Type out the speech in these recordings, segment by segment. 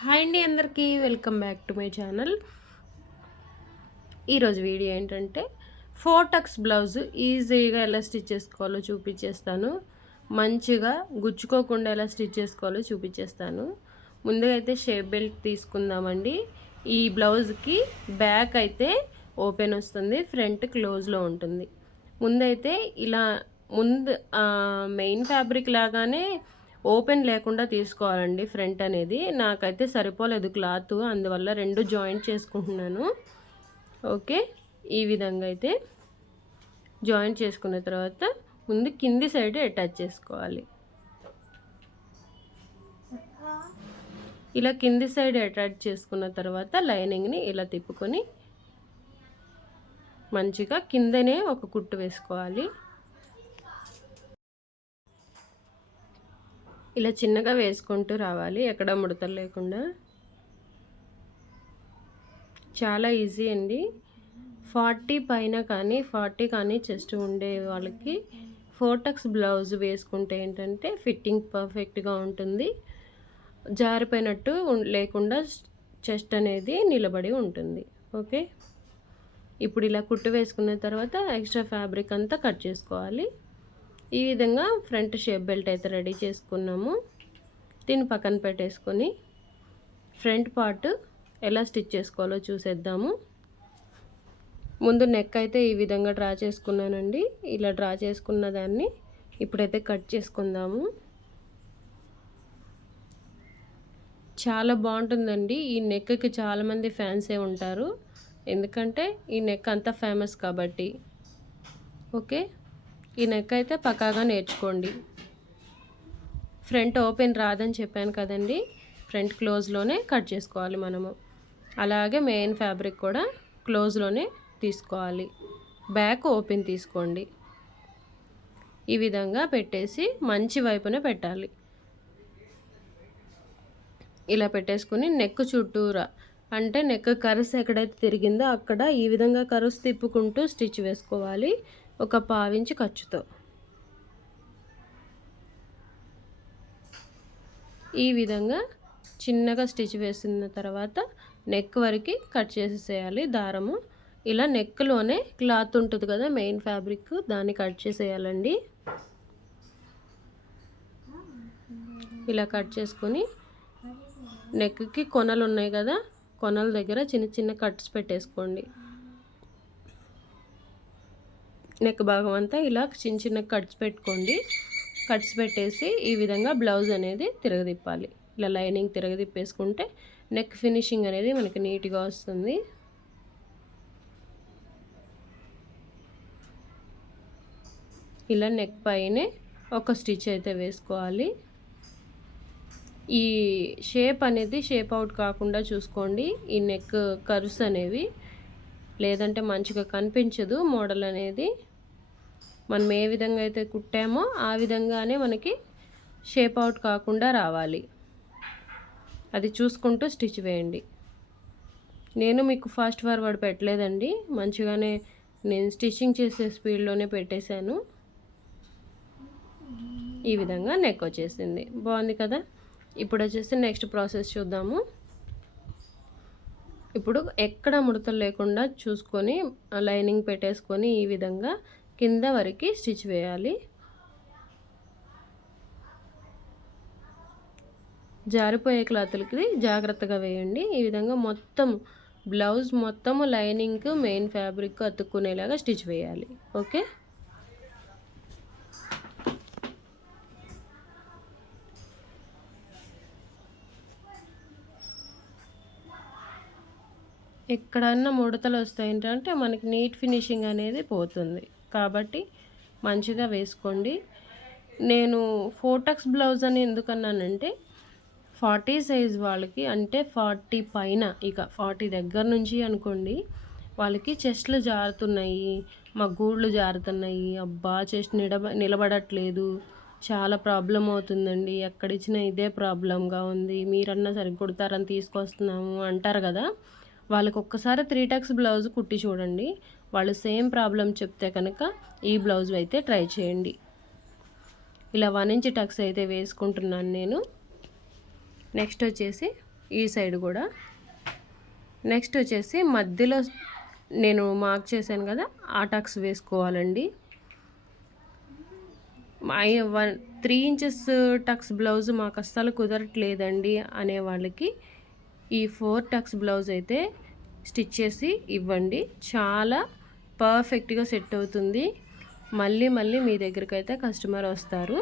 Hi అండి, అందరికీ welcome back to my channel. ఈరోజు వీడియో ఏంటంటే 4 టక్స్ బ్లౌజ్ ఈజీగా ఎలా స్టిచ్ చేసుకోవాలో చూపించేస్తాను. మంచిగా గుచ్చుకోకుండా ఎలా స్టిచ్ చేసుకోవాలో చూపించేస్తాను. ముందుగా అయితే షేప్ బెల్ట్ తీసుకుందామండి. ఈ బ్లౌజ్కి బ్యాక్ అయితే ఓపెన్ వస్తుంది, ఫ్రంట్ క్లోజ్లో ఉంటుంది. ముందైతే ఇలా మెయిన్ ఫ్యాబ్రిక్ లాగానే ఓపెన్ లేకుండా తీసుకోవాలండి. ఫ్రంట్ అనేది నాకైతే సరిపోలేదు క్లాత్, అందువల్ల రెండు జాయింట్ చేసుకుంటున్నాను. ఓకే, ఈ విధంగా అయితే జాయింట్ చేసుకున్న తర్వాత ముందు కింది సైడ్ అటాచ్ చేసుకోవాలి. ఇలా కింది సైడ్ అటాచ్ చేసుకున్న తర్వాత లైనింగ్ని ఇలా తిప్పుకొని మంచిగా కిందనే ఒక కుట్టు వేసుకోవాలి. ఇలా చిన్నగా వేసుకుంటూ రావాలి, ఎక్కడ ముడతలు లేకుండా. చాలా ఈజీ అండి. 40 పైన కానీ 40 కానీ చెస్ట్ ఉండే వాళ్ళకి 4 టక్స్ బ్లౌజ్ వేసుకుంటే ఏంటంటే ఫిట్టింగ్ పర్ఫెక్ట్గా ఉంటుంది. జారిపోయినట్టు లేకుండా చెస్ట్ అనేది నిలబడి ఉంటుంది. ఓకే, ఇప్పుడు ఇలా కుట్టు వేసుకున్న తర్వాత ఎక్స్ట్రా ఫ్యాబ్రిక్ అంతా కట్ చేసుకోవాలి. ఈ విధంగా ఫ్రంట్ షేప్ బెల్ట్ అయితే రెడీ చేసుకున్నాము. దీన్ని పక్కన పెట్టేసుకొని ఫ్రంట్ పార్ట్ ఎలా స్టిచ్ చేసుకోవాలో చూసేద్దాము. ముందు నెక్ అయితే ఈ విధంగా డ్రా చేసుకున్నానండి. ఇలా డ్రా చేసుకున్న దాన్ని ఇప్పుడైతే కట్ చేసుకుందాము. చాలా బాగుంటుందండి. ఈ నెక్కి చాలామంది ఫ్యాన్సే ఉంటారు, ఎందుకంటే ఈ నెక్ అంతా ఫేమస్ కాబట్టి. ఓకే, ఈ నెక్ అయితే పక్కాగా నేర్చుకోండి. ఫ్రంట్ ఓపెన్ రాదని చెప్పాను కదండి, ఫ్రంట్ క్లోజ్లోనే కట్ చేసుకోవాలి మనము. అలాగే మెయిన్ ఫ్యాబ్రిక్ కూడా క్లోజ్లోనే తీసుకోవాలి, బ్యాక్ ఓపెన్ తీసుకోండి. ఈ విధంగా పెట్టేసి మంచి వైపున పెట్టాలి. ఇలా పెట్టేసుకుని నెక్ చుట్టూరా, అంటే నెక్ కరుస్ ఎక్కడైతే తిరిగిందో అక్కడ ఈ విధంగా కరుస్ తిప్పుకుంటూ స్టిచ్ వేసుకోవాలి, ఒక పావించి ఖర్చుతో. ఈ విధంగా చిన్నగా స్టిచ్ వేసిన తర్వాత నెక్ వరకు కట్ చేసేసేయాలి దారము. ఇలా నెక్లోనే క్లాత్ ఉంటుంది కదా మెయిన్ ఫ్యాబ్రిక్, దాన్ని కట్ చేసేయాలండి. ఇలా కట్ చేసుకొని నెక్కి కొనలు ఉన్నాయి కదా, కొనల దగ్గర చిన్న చిన్న కట్స్ పెట్టేసుకోండి. నెక్ భాగం అంతా ఇలా చిన్న చిన్న కట్స్ పెట్టుకోండి. కట్స్ పెట్టేసి ఈ విధంగా బ్లౌజ్ అనేది తిరగదిప్పాలి. ఇలా లైనింగ్ తిరగదిప్పేసుకుంటే నెక్ ఫినిషింగ్ అనేది మనకి నీట్గా వస్తుంది. ఇలా నెక్ పైనే ఒక స్టిచ్ అయితే వేసుకోవాలి. ఈ షేప్ అనేది షేప్ అవుట్ కాకుండా చూసుకోండి, ఈ నెక్ కర్వ్స్ అనేవి, లేదంటే మంచిగా కనిపించదు మోడల్ అనేది. మనం ఏ విధంగా అయితే కుట్టామో ఆ విధంగానే మనకి షేప్ అవుట్ కాకుండా రావాలి, అది చూసుకుంటూ స్టిచ్ వేయండి. నేను మీకు ఫాస్ట్ ఫార్వర్డ్ పెట్టలేదండి, మంచిగానే నేను స్టిచ్చింగ్ చేసే స్పీడ్లోనే పెట్టేశాను. ఈ విధంగా నెక్ వచ్చేసింది, బాగుంది కదా. ఇప్పుడు వచ్చేసి నెక్స్ట్ ప్రాసెస్ చూద్దాము. ఇప్పుడు ఎక్కడ ముడతలు లేకుండా చూసుకొని లైనింగ్ పెట్టేసుకొని ఈ విధంగా కింద వరకు స్టిచ్ వేయాలి. జారిపోయే క్లాతులకి జాగ్రత్తగా వేయండి. ఈ విధంగా మొత్తం బ్లౌజ్ మొత్తము లైనింగ్ మెయిన్ ఫ్యాబ్రిక్ అతుక్కునేలాగా స్టిచ్ వేయాలి. ఓకే, ఎక్కడన్నా ముడతలు వస్తాయి ఏంటంటే మనకి నీట్ ఫినిషింగ్ అనేది పోతుంది, కాబట్టి మంచిగా వేసుకోండి. నేను 4 టక్స్ బ్లౌజ్ అని ఎందుకన్నానంటే 40 సైజ్ వాళ్ళకి, అంటే 40 పైన, ఇక 40 దగ్గర నుంచి అనుకోండి, వాళ్ళకి చెస్ట్లు జారుతున్నాయి, మా గూళ్ళు జారుతున్నాయి, అబ్బా చెస్ట్ నిలబడట్లేదు, చాలా ప్రాబ్లం అవుతుందండి, ఎక్కడిచ్చినా ఇదే ప్రాబ్లంగా ఉంది, మీరన్నా సరిగ్గా కుడతారని తీసుకొస్తున్నాము అంటారు కదా. వాళ్ళకి ఒక్కసారి 3 టక్స్ బ్లౌజ్ కుట్టి చూడండి, వాళ్ళు సేమ్ ప్రాబ్లం చెప్తే కనుక ఈ బ్లౌజ్ అయితే ట్రై చేయండి. ఇలా 1 ఇంచ్ టక్స్ అయితే వేసుకుంటున్నాను నేను. నెక్స్ట్ వచ్చేసి ఈ సైడ్ కూడా. నెక్స్ట్ వచ్చేసి మధ్యలో నేను మార్క్ చేశాను కదా, ఆ టక్స్ వేసుకోవాలండి. 3 ఇంచెస్ టక్స్ బ్లౌజ్ మాకు అస్సలు కుదరట్లేదండి అనే వాళ్ళకి ఈ 4 టక్స్ బ్లౌజ్ అయితే స్టిచ్ చేసి ఇవ్వండి. చాలా పర్ఫెక్ట్గా సెట్ అవుతుంది. మళ్ళీ మళ్ళీ మీ దగ్గరికి అయితే కస్టమర్ వస్తారు.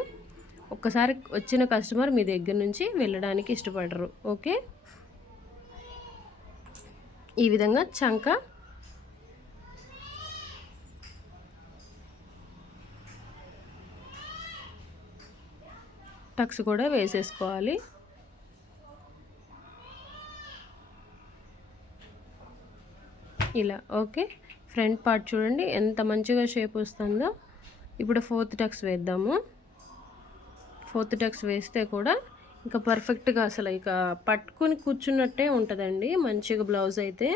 ఒక్కసారి వచ్చిన కస్టమర్ మీ దగ్గర నుంచి వెళ్ళడానికి ఇష్టపడరు. ఓకే, ఈ విధంగా చంక టక్స్ కూడా వేసేసుకోవాలి. ఇలా. ఓకే, ఫ్రంట్ పార్ట్ చూడండి ఎంత మంచిగా షేప్ వస్తుందో. ఇప్పుడు 4th టక్స్ వేద్దాము. 4th టక్స్ వేస్తే కూడా ఇంకా పర్ఫెక్ట్గా అసలు ఇక పట్టుకుని కూర్చున్నట్టే ఉంటుందండి. మంచిగా బ్లౌజ్ అయితే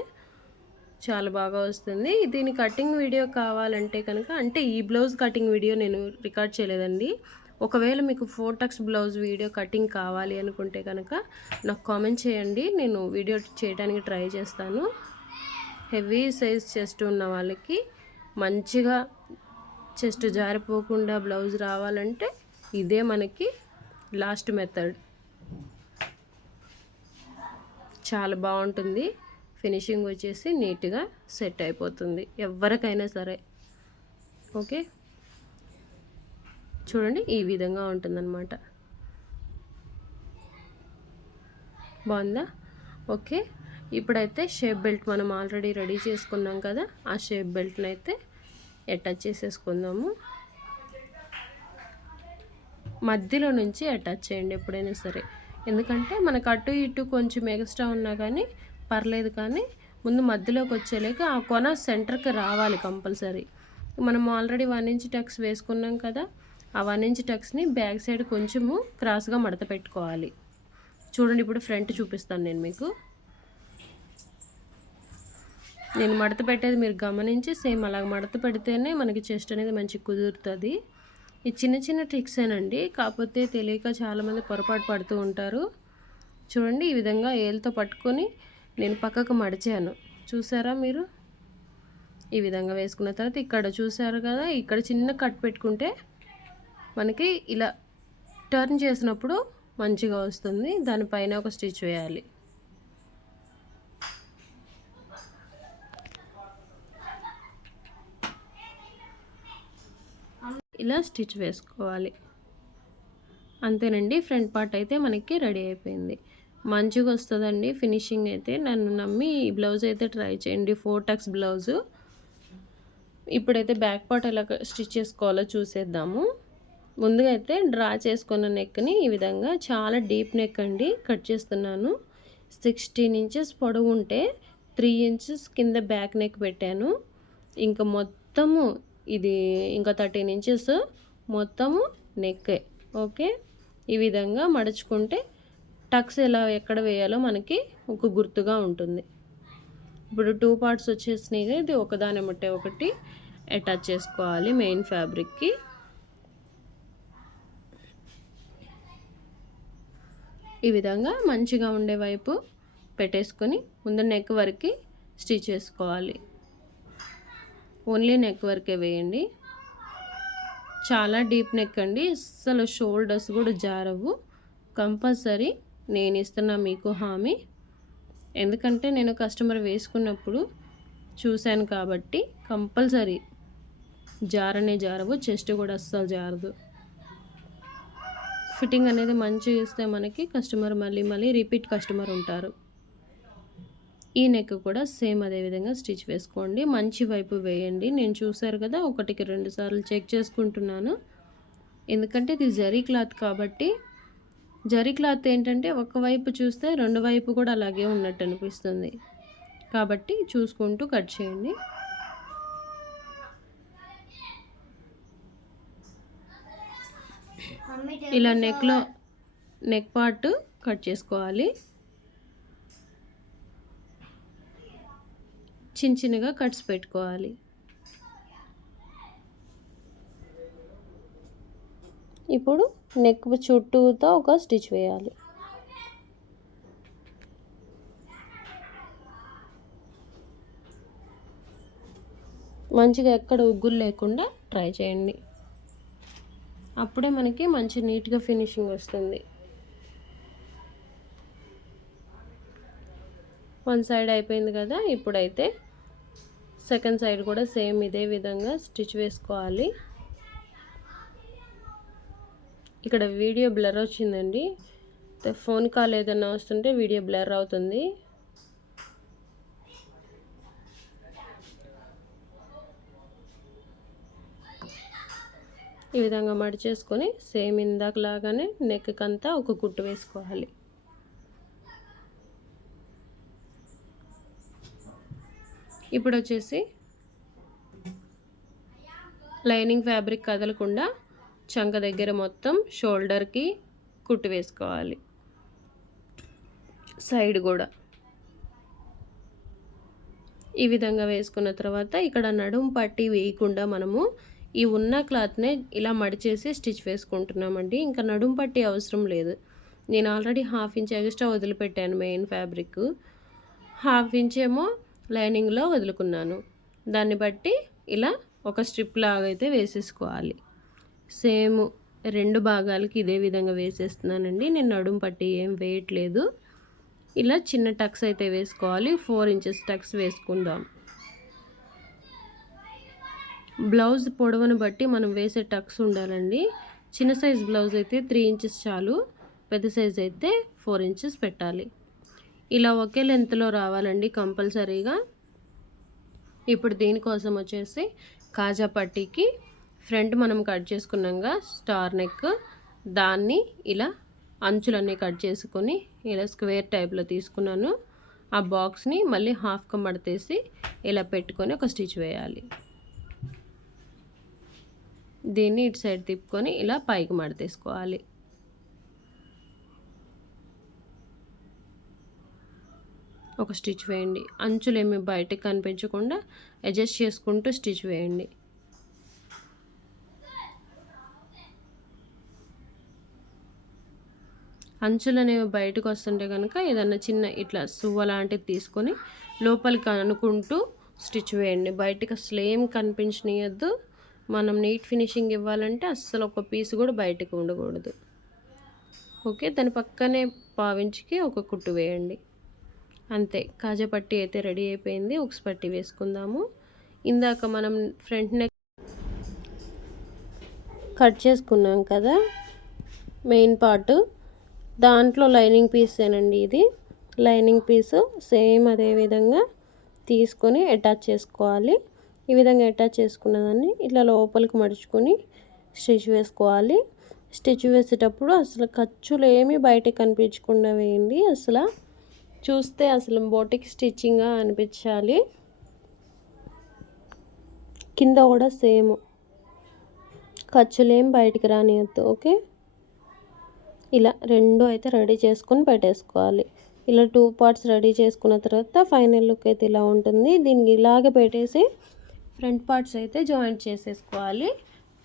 చాలా బాగా వస్తుంది. దీని కటింగ్ వీడియో కావాలంటే కనుక, అంటే ఈ బ్లౌజ్ కటింగ్ వీడియో నేను రికార్డ్ చేయలేదండి. ఒకవేళ మీకు 4 టక్స్ బ్లౌజ్ వీడియో కటింగ్ కావాలి అనుకుంటే కనుక నాకు కామెంట్ చేయండి, నేను వీడియో చేయడానికి ట్రై చేస్తాను. హెవీ సైజ్ చెస్ట్ ఉన్న వాళ్ళకి మంచిగా చెస్ట్ జారిపోకుండా బ్లౌజ్ రావాలంటే ఇదే మనకి లాస్ట్ మెథడ్. చాలా బాగుంటుంది. ఫినిషింగ్ వచ్చేసి నీట్గా సెట్ అయిపోతుంది ఎవరికైనా సరే. ఓకే, చూడండి ఈ విధంగా ఉంటుందన్నమాట. బాగుందా? ఓకే, ఇప్పుడైతే షేప్ బెల్ట్ మనం ఆల్రెడీ రెడీ చేసుకున్నాం కదా, ఆ షేప్ బెల్ట్ని అయితే అటాచ్ చేసేసుకుందాము. మధ్యలో నుంచి అటాచ్ చేయండి ఎప్పుడైనా సరే, ఎందుకంటే మనకు అటు ఇటు కొంచెం ఎక్స్ట్రా ఉన్నా కానీ పర్లేదు, కానీ ముందు మధ్యలోకి వచ్చేలేక ఆ కొన సెంటర్కి రావాలి కంపల్సరీ. మనం ఆల్రెడీ 1 ఇంచ్ టక్స్ వేసుకున్నాం కదా, ఆ 1 ఇంచ్ టక్స్ని బ్యాక్ సైడ్ కొంచెము క్రాస్గా మడత పెట్టుకోవాలి. చూడండి, ఇప్పుడు ఫ్రంట్ చూపిస్తాను నేను మీకు. నేను మడత పెట్టేది మీరు గమనించి సేమ్ అలా మడత పెడితేనే మనకి చెస్ట్ అనేది మంచిగా కుదురుతుంది. ఈ చిన్న చిన్న ట్రిక్సేనండి, కాకపోతే తెలియక చాలామంది పొరపాటు పడుతూ ఉంటారు. చూడండి, ఈ విధంగా ఏలుతో పట్టుకొని నేను పక్కకు మడిచాను, చూసారా మీరు? ఈ విధంగా వేసుకున్న తర్వాత ఇక్కడ చూసారు కదా, ఇక్కడ చిన్న కట్ పెట్టుకుంటే మనకి ఇలా టర్న్ చేసినప్పుడు మంచిగా వస్తుంది. దానిపైన ఒక స్టిచ్ వేయాలి. ఇలా స్టిచ్ వేసుకోవాలి. అంతేనండి, ఫ్రంట్ పార్ట్ అయితే మనకి రెడీ అయిపోయింది. మంచిగా వస్తుందండి ఫినిషింగ్ అయితే. నన్ను నమ్మి ఈ బ్లౌజ్ అయితే ట్రై చేయండి, 4 టక్స్ బ్లౌజు. ఇప్పుడైతే బ్యాక్ పార్ట్ ఎలా స్టిచ్ చేసుకోవాలో చూసేద్దాము. ముందుగా అయితే డ్రా చేసుకున్న నెక్ని ఈ విధంగా, చాలా డీప్ నెక్ అండి, కట్ చేస్తున్నాను. 16 ఇంచెస్ పొడవు ఉంటే 3 ఇంచెస్ కింద బ్యాక్ నెక్ పెట్టాను. ఇంకా మొత్తము ఇది ఇంకా 13 ఇంచెస్ మొత్తము నెక్కే. ఓకే, ఈ విధంగా మడుచుకుంటే టక్స్ ఎలా ఎక్కడ వేయాలో మనకి ఒక గుర్తుగా ఉంటుంది. ఇప్పుడు 2 పార్ట్స్ వచ్చేసినాయి. ఇది ఒకదాని ముట్టే ఒకటి అటాచ్ చేసుకోవాలి మెయిన్ ఫ్యాబ్రిక్కి. ఈ విధంగా మంచిగా ఉండే వైపు పెట్టేసుకొని ముందు నెక్ వరకు స్టిచ్ చేసుకోవాలి. ఓన్లీ నెక్ వరకే వేయండి. చాలా డీప్ నెక్ అండి, అసలు షోల్డర్స్ కూడా జారవు. కంపల్సరీ నేను ఇస్తున్నా మీకు హామీ, ఎందుకంటే నేను కస్టమర్ వేసుకున్నప్పుడు చూశాను కాబట్టి. కంపల్సరీ జారనే జారవు, చెస్ట్ కూడా అస్సలు జారదు. ఫిట్టింగ్ అనేది మంచిగా ఇస్తే మనకి కస్టమర్ మళ్ళీ మళ్ళీ రిపీట్ కస్టమర్ ఉంటారు. ఈ నెక్ కూడా సేమ్ అదే విధంగా స్టిచ్ వేసుకోండి. మంచి వైపు వేయండి. నేను చూసారు కదా, 1కి 2 సార్లు చెక్ చేసుకుంటున్నాను, ఎందుకంటే ఇది జరీ క్లాత్ కాబట్టి. జరీ క్లాత్ ఏంటంటే ఒకవైపు చూస్తే రెండు వైపు కూడా అలాగే ఉన్నట్టు అనిపిస్తుంది, కాబట్టి చూసుకుంటూ కట్ చేయండి. ఇలా నెక్ పార్ట్ కట్ చేసుకోవాలి. చిన్న చిన్నగా కట్స్ పెట్టుకోవాలి. ఇప్పుడు నెక్ చుట్టూతో ఒక స్టిచ్ వేయాలి. మంచిగా ఎక్కడ ఉగ్గులు లేకుండా ట్రై చేయండి. అప్పుడే మనకి మంచి నీట్గా ఫినిషింగ్ వస్తుంది. వన్ సైడ్ అయిపోయింది కదా, ఇప్పుడైతే సెకండ్ సైడ్ కూడా సేమ్ ఇదే విధంగా స్టిచ్ వేసుకోవాలి. ఇక్కడ వీడియో బ్లర్ వచ్చిందండి, ఫోన్ కాల్ ఏదైనా వస్తుంటే వీడియో బ్లర్ అవుతుంది. ఈ విధంగా మడిచేసుకొని సేమ్ ఇందాకలాగానే నెక్కంతా ఒక కుట్టు వేసుకోవాలి. ఇప్పుడు వచ్చేసి లైనింగ్ ఫ్యాబ్రిక్ కదలకుండా చంక దగ్గర మొత్తం షోల్డర్కి కుట్టు వేసుకోవాలి. సైడ్ కూడా ఈ విధంగా వేసుకున్న తర్వాత ఇక్కడ నడుము పట్టి వేయకుండా మనము ఈ ఉన్న క్లాత్నే ఇలా మడిచేసి స్టిచ్ వేసుకుంటున్నామండి. ఇంకా నడుము పట్టి అవసరం లేదు. నేను ఆల్రెడీ 1/2 ఇంచ్ ఎక్స్ట్రా వదిలిపెట్టాను మెయిన్ ఫ్యాబ్రిక్, 1/2 ఇంచ్ ఏమో లైనింగ్లో వదులుకున్నాను. దాన్ని బట్టి ఇలా ఒక స్ట్రిప్ లాగా అయితే వేసేసుకోవాలి. సేమ్ 2 భాగాలకి ఇదే విధంగా వేసేస్తున్నానండి. నేను నడుము పట్టి ఏం వేయట్లేదు. ఇలా చిన్న టక్స్ అయితే వేసుకోవాలి. 4 ఇంచెస్ టక్స్ వేసుకుందాం. బ్లౌజ్ పొడవును బట్టి మనం వేసే టక్స్ ఉండాలండి. చిన్న సైజ్ బ్లౌజ్ అయితే 3 ఇంచెస్ చాలు, పెద్ద సైజ్ అయితే 4 ఇంచెస్ పెట్టాలి. ఇలా ఒకే లెంత్లో రావాలండి కంపల్సరీగా. ఇప్పుడు దీనికోసం వచ్చేసి కాజా పట్టీకి ఫ్రంట్ మనం కట్ చేసుకున్నాక స్టార్ నెక్, దాన్ని ఇలా అంచులన్నీ కట్ చేసుకొని ఇలా స్క్వేర్ టైప్లో తీసుకున్నాను. ఆ బాక్స్ని మళ్ళీ హాఫ్గా మడతేసి ఇలా పెట్టుకొని ఒక స్టిచ్ వేయాలి. దీన్ని ఇటు సైడ్ తిప్పుకొని ఇలా పైకి మడతేసుకోవాలి. ఒక స్టిచ్ వేయండి. అంచులేమి బయటకు కనిపించకుండా అడ్జస్ట్ చేసుకుంటూ స్టిచ్ వేయండి. అంచులు అనేవి బయటకు వస్తుంటే కనుక ఏదన్నా చిన్న ఇట్లా సువ్వ లాంటిది తీసుకొని లోపలికి అనుకుంటూ స్టిచ్ వేయండి. బయటకు అసలు ఏం కనిపించనియద్దు. మనం నీట్ ఫినిషింగ్ ఇవ్వాలంటే అస్సలు ఒక పీస్ కూడా బయటకు ఉండకూడదు. ఓకే, దాని పక్కనే 1/2 ఇంచుకి ఒక కుట్టు వేయండి. అంతే, కాజా పట్టీ అయితే రెడీ అయిపోయింది. ఉక్స్ పట్టీ వేసుకుందాము. ఇందాక మనం ఫ్రంట్ నెక్ కట్ చేసుకున్నాం కదా మెయిన్ పార్ట్, దాంట్లో లైనింగ్ పీసేనండి ఇది. లైనింగ్ పీసు సేమ్ అదే విధంగా తీసుకొని అటాచ్ చేసుకోవాలి. ఈ విధంగా అటాచ్ చేసుకున్న దాన్ని ఇట్లా లోపలికి మడుచుకొని స్టిచ్ వేసుకోవాలి. స్టిచ్ వేసేటప్పుడు అసలు ఖర్చులు ఏమీ బయటకు కనిపించకుండా వేయండి. అసలు చూస్తే అసలు బోటిక్ స్టిచ్చింగ్గా అనిపించాలి. కింద కూడా సేమ్ ఖర్చులు ఏం బయటికి రానియద్దు. ఓకే, ఇలా 2 అయితే రెడీ చేసుకొని పెట్టేసుకోవాలి. ఇలా 2 పార్ట్స్ రెడీ చేసుకున్న తర్వాత ఫైనల్ లుక్ అయితే ఇలా ఉంటుంది. దీనికి ఇలాగే పెట్టేసి ఫ్రంట్ పార్ట్స్ అయితే జాయింట్ చేసేసుకోవాలి.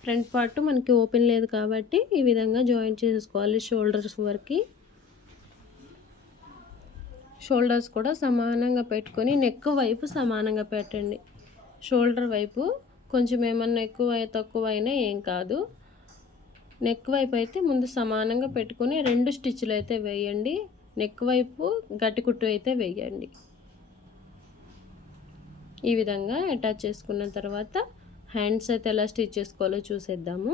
ఫ్రంట్ పార్ట్ మనకి ఓపెన్ లేదు కాబట్టి ఈ విధంగా జాయింట్ చేసేసుకోవాలి. షోల్డర్స్ వరకు షోల్డర్స్ కూడా సమానంగా పెట్టుకొని నెక్ వైపు సమానంగా పెట్టండి. షోల్డర్ వైపు కొంచెం ఏమన్నా ఎక్కువ తక్కువ అయినా ఏం కాదు. నెక్ వైపు అయితే ముందు సమానంగా పెట్టుకొని 2 స్టిచ్లు అయితే వేయండి. నెక్ వైపు గట్టి కుట్టు అయితే వేయండి. ఈ విధంగా అటాచ్ చేసుకున్న తర్వాత హ్యాండ్స్ అయితే ఎలా స్టిచ్ చేసుకోవాలో చూసేద్దాము.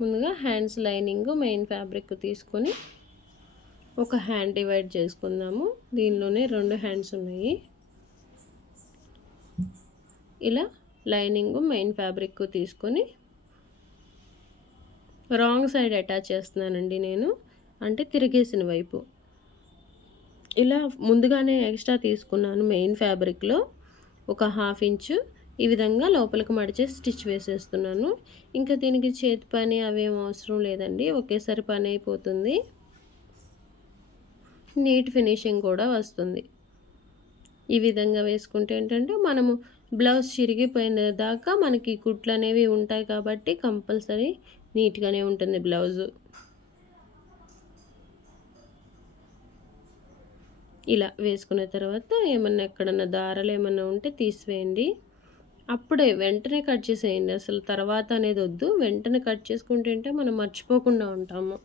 ముందుగా హ్యాండ్స్ లైనింగ్ మెయిన్ ఫ్యాబ్రిక్ తీసుకొని ఒక హ్యాండ్ డివైడ్ చేసుకుందాము. దీనిలోనే 2 హ్యాండ్స్ ఉన్నాయి. ఇలా లైనింగ్ మెయిన్ ఫ్యాబ్రిక్ తీసుకొని రాంగ్ సైడ్ అటాచ్ చేస్తున్నానండి నేను, అంటే తిరిగేసిన వైపు. ఇలా ముందుగానే ఎక్స్ట్రా తీసుకున్నాను మెయిన్ ఫ్యాబ్రిక్లో ఒక 1/2 ఇంచు. ఈ విధంగా లోపలికి మడిచే స్టిచ్ వేసేస్తున్నాను. ఇంకా దీనికి చేతి పని అవేం అవసరం లేదండి, ఒకేసారి పని అయిపోతుంది. నీట్ ఫినిషింగ్ కూడా వస్తుంది. ఈ విధంగా వేసుకుంటే ఏంటంటే మనము బ్లౌజ్ చిరిగిపోయిన దాకా మనకి కుట్లు అనేవి ఉంటాయి కాబట్టి కంపల్సరీ నీట్గానే ఉంటుంది బ్లౌజు. ఇలా వేసుకున్న తర్వాత ఏమన్నా ఎక్కడన్నా దారాలు ఏమన్నా ఉంటే తీసివేయండి. అప్పుడే వెంటనే కట్ చేసేయండి. అసలు తర్వాత అనేది వద్దు. వెంటనే కట్ చేసుకుంటుంటే మనం మర్చిపోకుండా ఉంటాము.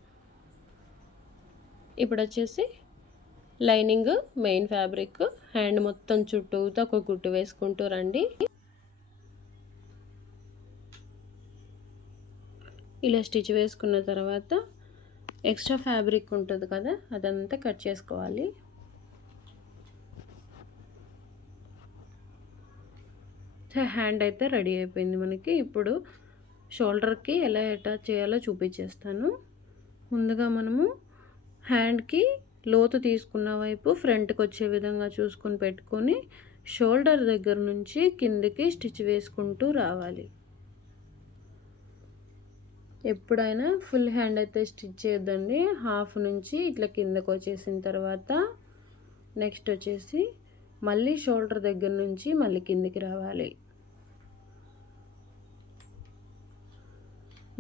ఇప్పుడొచ్చేసి లైనింగ్, మెయిన్ ఫ్యాబ్రిక్, హ్యాండ్ మొత్తం చుట్టూతా ఒక కుట్టు వేసుకుంటూ రండి. ఇలా స్టిచ్ వేసుకున్న తర్వాత ఎక్స్ట్రా ఫ్యాబ్రిక్ ఉంటుంది కదా, అదంతా కట్ చేసుకోవాలి. హ్యాండ్ అయితే రెడీ అయిపోయింది మనకి. ఇప్పుడు షోల్డర్కి ఎలా అటాచ్ చేయాలో చూపించేస్తాను. ముందుగా మనము హ్యాండ్కి లోతు తీసుకున్న వైపు ఫ్రంట్కి వచ్చే విధంగా చూసుకొని పెట్టుకొని షోల్డర్ దగ్గర నుంచి కిందికి స్టిచ్ వేసుకుంటూ రావాలి. ఎప్పుడైనా ఫుల్ హ్యాండ్ అయితే స్టిచ్ చేయొద్దండి. హాఫ్ నుంచి ఇట్లా కిందకు వచ్చేసిన తర్వాత నెక్స్ట్ వచ్చేసి మళ్ళీ షోల్డర్ దగ్గర నుంచి మళ్ళీ కిందికి రావాలి.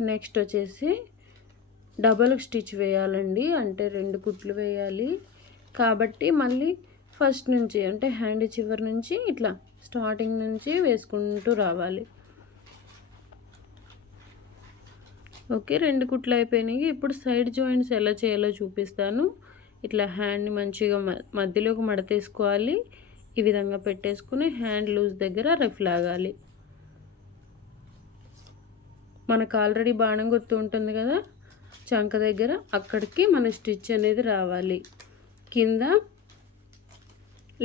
నెక్స్ట్ వచ్చేసి డబల్ స్టిచ్ వేయాలండి, అంటే 2 కుట్లు వేయాలి. కాబట్టి మళ్ళీ ఫస్ట్ నుంచి అంటే హ్యాండ్ చివరి నుంచి ఇట్లా స్టార్టింగ్ నుంచి వేసుకుంటూ రావాలి. ఓకే, 2 కుట్లు అయిపోయినాయి. ఇప్పుడు సైడ్ జాయింట్స్ ఎలా చేయాలో చూపిస్తాను. ఇట్లా హ్యాండ్ని మంచిగా మధ్యలోకి మడతేసుకోవాలి. ఈ విధంగా పెట్టేసుకుని హ్యాండ్ లూజ్ దగ్గర రఫ్ లాగాలి. మనకు ఆల్రెడీ బాణం గుర్తు ఉంటుంది కదా చంక దగ్గర, అక్కడికి మన స్టిచ్ అనేది రావాలి. కింద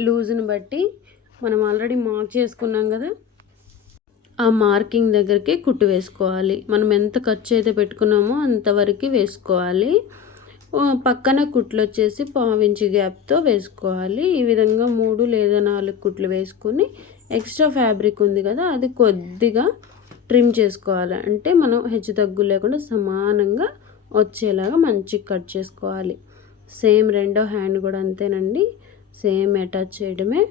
లూజ్ని బట్టి మనం ఆల్రెడీ మార్క్ చేసుకున్నాం కదా, ఆ మార్కింగ్ దగ్గరికి కుట్టు వేసుకోవాలి. మనం ఎంత ఖర్చు అయితే పెట్టుకున్నామో అంతవరకు వేసుకోవాలి. పక్కన కుట్లు వచ్చేసి 1/4 ఇంచ్ గ్యాప్తో వేసుకోవాలి. ఈ విధంగా 3 లేదా 4 కుట్లు వేసుకొని ఎక్స్ట్రా ఫ్యాబ్రిక్ ఉంది కదా, అది కొద్దిగా ట్రిమ్ చేసుకోవాలి. అంటే మనం హెచ్చు తగ్గు లేకుండా సమానంగా వచ్చేలాగా మంచిగా కట్ చేసుకోవాలి. సేమ్ రెండో హ్యాండ్ కూడా అంతేనండి, సేమ్ అటాచ్ చేయడమే.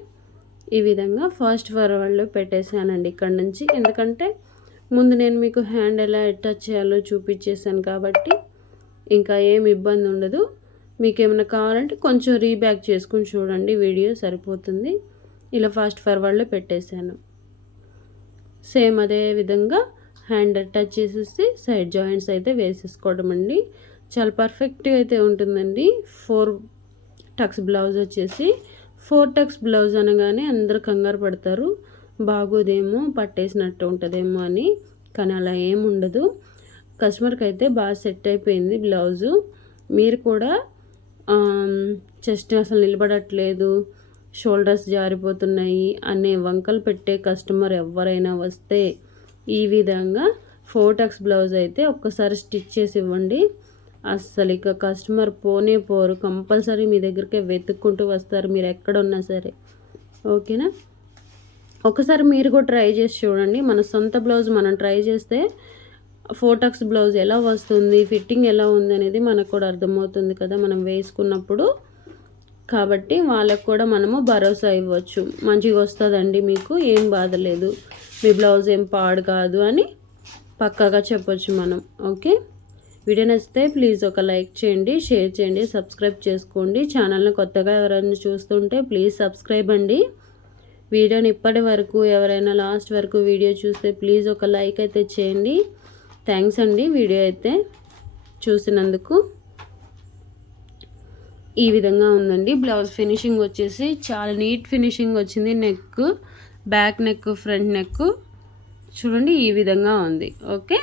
ఈ విధంగా ఫాస్ట్ ఫార్వర్డ్లో పెట్టేశానండి ఇక్కడ నుంచి. ఎందుకంటే ముందు నేను మీకు హ్యాండ్ ఎలా అటాచ్ చేయాలో చూపించేసాను కాబట్టి ఇంకా ఏం ఇబ్బంది ఉండదు. మీకు ఏమైనా కావాలంటే కొంచెం రీబ్యాక్ చేసుకుని చూడండి, వీడియో సరిపోతుంది. ఇలా ఫాస్ట్ ఫార్వర్డ్లో పెట్టేశాను. సేమ్ అదే విధంగా హ్యాండ్ అటాచ్ చేసేసి సైడ్ జాయింట్స్ అయితే వేసేసుకోవడం అండి. చాలా పర్ఫెక్ట్గా అయితే ఉంటుందండి. 4 టక్స్ బ్లౌజ్ వచ్చేసి 4 టక్స్ బ్లౌజ్ అనగానే అందరూ కంగారు పడతారు, బాగోదేమో పట్టేసినట్టు ఉంటుందేమో అని. కానీ అలా ఏమి ఉండదు. కస్టమర్కి అయితే బాగా సెట్ అయిపోయింది బ్లౌజు. మీరు కూడా చెస్ట్ అసలు నిలబడట్లేదు, షోల్డర్స్ జారిపోతున్నాయి అనే వంకలు పెట్టే కస్టమర్ ఎవరైనా వస్తే ఈ విధంగా 4 టక్స్ బ్లౌజ్ అయితే ఒక్కసారి స్టిచ్ చేసి ఇవ్వండి. అస్సలు ఇక కస్టమర్ పోనే పోరు, కంపల్సరీ మీ దగ్గరికి వెతుక్కుంటూ వస్తారు మీరు ఎక్కడున్నా సరే. ఓకేనా, ఒకసారి మీరు కూడా ట్రై చేసి చూడండి. మన సొంత బ్లౌజ్ మనం ట్రై చేస్తే 4 టక్స్ బ్లౌజ్ ఎలా వస్తుంది, ఫిట్టింగ్ ఎలా ఉంది అనేది మనకు కూడా అర్థమవుతుంది కదా మనం వేసుకున్నప్పుడు. కాబట్టి వాళ్ళకు కూడా మనము భరోసా ఇవ్వచ్చు, మంచిగా వస్తుందండి, మీకు ఏం బాధ లేదు, మీ బ్లౌజ్ ఏం పాడు కాదు అని పక్కాగా చెప్పొచ్చు మనం. ఓకే, వీడియో నచ్చితే ప్లీజ్ ఒక లైక్ చేయండి, షేర్ చేయండి, సబ్స్క్రైబ్ చేసుకోండి. ఛానల్ని కొత్తగా ఎవరైనా చూస్తుంటే ప్లీజ్ సబ్స్క్రైబ్ అండి. వీడియోని ఇప్పటి వరకు ఎవరైనా లాస్ట్ వరకు వీడియో చూస్తే ప్లీజ్ ఒక లైక్ అయితే చేయండి. థ్యాంక్స్ అండి వీడియో అయితే చూసినందుకు. ఈ విధంగా ఉందండి బ్లౌజ్ ఫినిషింగ్ వచ్చేసి చాలా నీట్ ఫినిషింగ్ వచ్చింది. Neck, back neck, front neck చూడండి ఈ విధంగా ఉంది. ఓకే.